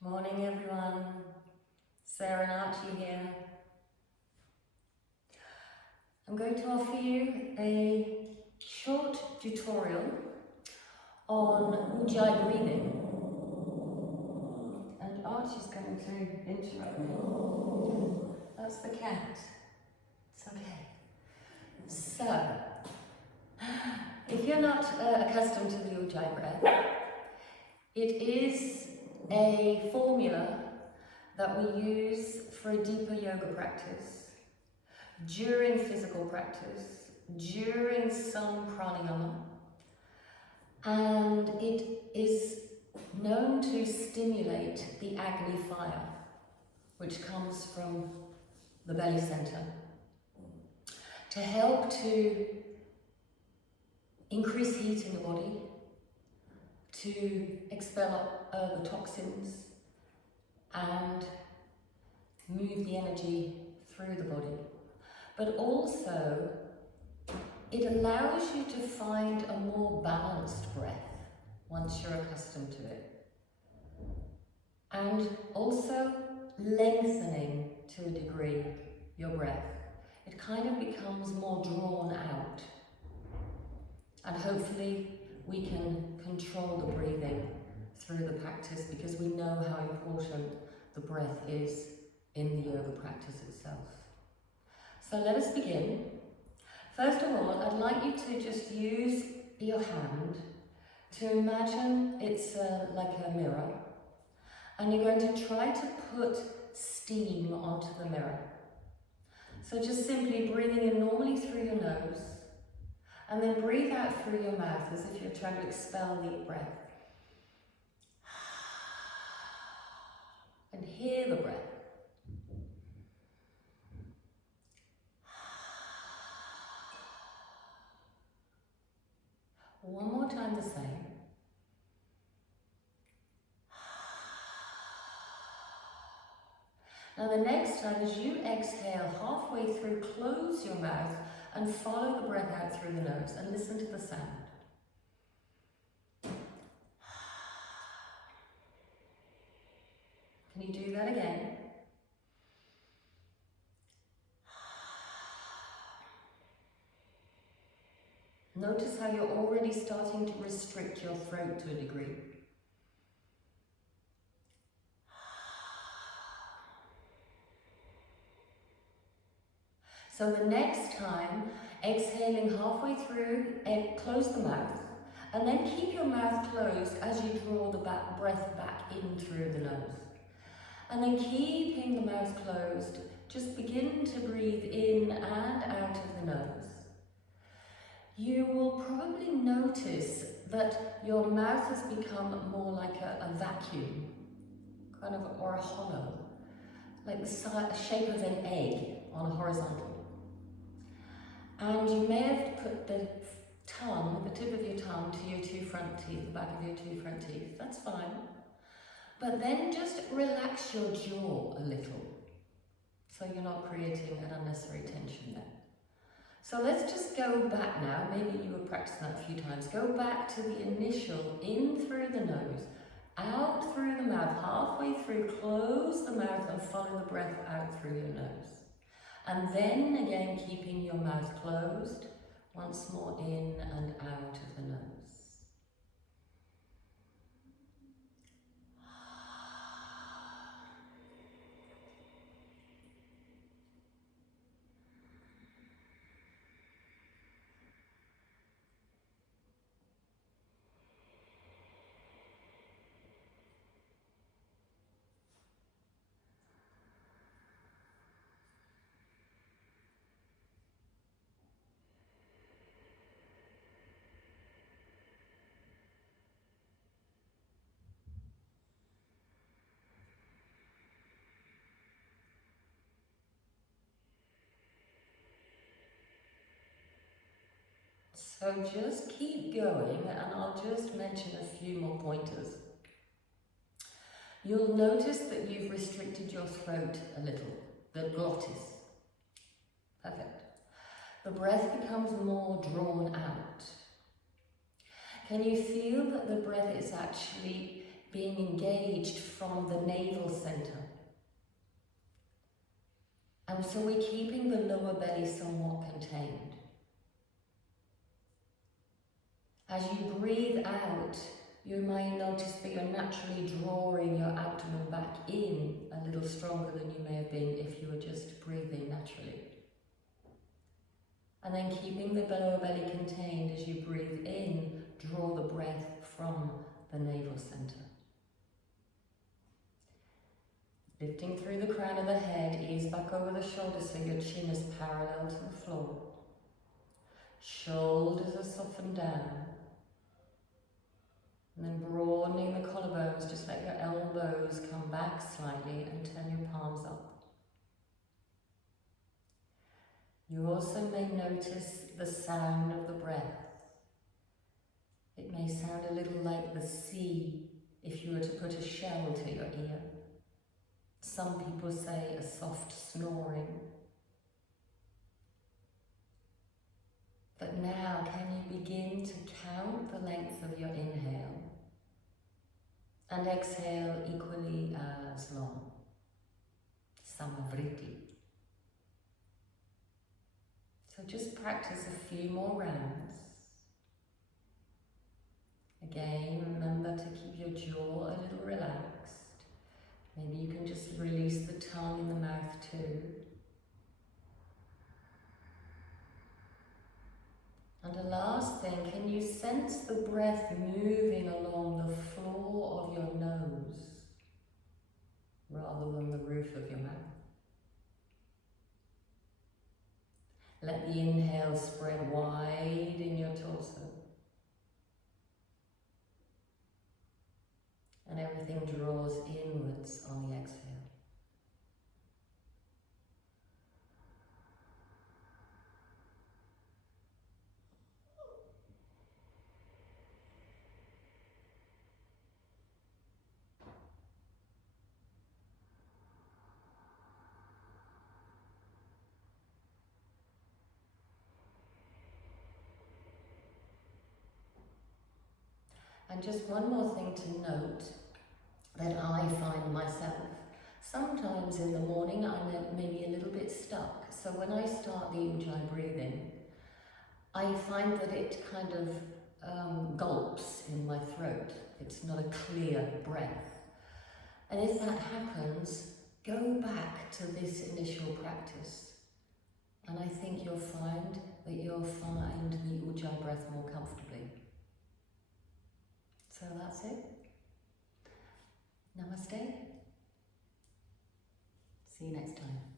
Morning everyone, Sarah&Archie here. I'm going to offer you a short tutorial on Ujjayi breathing, and Archie's going to interrupt me. That's the cat. It's okay. So, if you're not accustomed to the Ujjayi Breath, it is a formula that we use for a deeper yoga practice, during physical practice, during some pranayama, and it is known to stimulate the Agni fire, which comes from the belly center, to help to increase heat in the body, to expel the toxins and move the energy through the body. But also, it allows you to find a more balanced breath once you're accustomed to it. And also lengthening to a degree your breath. It kind of becomes more drawn out. And hopefully we can control the breathing through the practice, because we know how important the breath is in the yoga practice itself. So let us begin. First of all, I'd like you to just use your hand to imagine it's like a mirror, and you're going to try to put steam onto the mirror. So just simply breathing in normally through your nose, and then breathe out through your mouth as if you're trying to expel the breath. And hear the breath. One more time the same. Now the next time, as you exhale halfway through, close your mouth and follow the breath out through the nose and listen to the sound. Can you do that again? Notice how you're already starting to restrict your throat to a degree. So the next time, exhaling halfway through, close the mouth, and then keep your mouth closed as you draw the breath back in through the nose. And then keeping the mouth closed, just begin to breathe in and out of the nose. You will probably notice that your mouth has become more like a vacuum, kind of, or a hollow, like the shape of an egg on a horizontal. And you may have put the tongue, the tip of your tongue, to your two front teeth, the back of your two front teeth. That's fine. But then just relax your jaw a little, so you're not creating an unnecessary tension there. So let's just go back now. Maybe you were practicing that a few times. Go back to the initial, in through the nose, out through the mouth, halfway through, close the mouth and follow the breath out through your nose. And then again, keeping your mouth closed, once more in and out of the nose. So just keep going, and I'll just mention a few more pointers. You'll notice that you've restricted your throat a little, the glottis. Perfect. The breath becomes more drawn out. Can you feel that the breath is actually being engaged from the navel center. And so we're keeping the lower belly somewhat contained. As you breathe out, you might notice that you're naturally drawing your abdomen back in a little stronger than you may have been if you were just breathing naturally. And then keeping the lower belly contained as you breathe in, draw the breath from the navel center. Lifting through the crown of the head, ease back over the shoulders so your chin is parallel to the floor. Shoulders are softened down. And then broadening the collarbones, just let your elbows come back slightly and turn your palms up. You also may notice the sound of the breath. It may sound a little like the sea if you were to put a shell to your ear. Some people say a soft snoring. But now, can you begin to count the length of your inhale and exhale equally as long? Samavriti. So just practice a few more rounds. Again, remember to keep your jaw a little relaxed. Maybe you can just release the tongue in the mouth too. And the last thing, can you sense the breath moving along the floor of your nose rather than the roof of your mouth? Let the inhale spread wide in your torso. And everything draws inwards on the exhale. And just one more thing to note that I find myself. Sometimes in the morning I'm maybe a little bit stuck. So when I start the Ujjayi breathing, I find that it kind of gulps in my throat. It's not a clear breath. And if that happens, go back to this initial practice. And I think you'll find that you'll find the Ujjayi breath more comfortably. So that's it. Namaste. See you next time.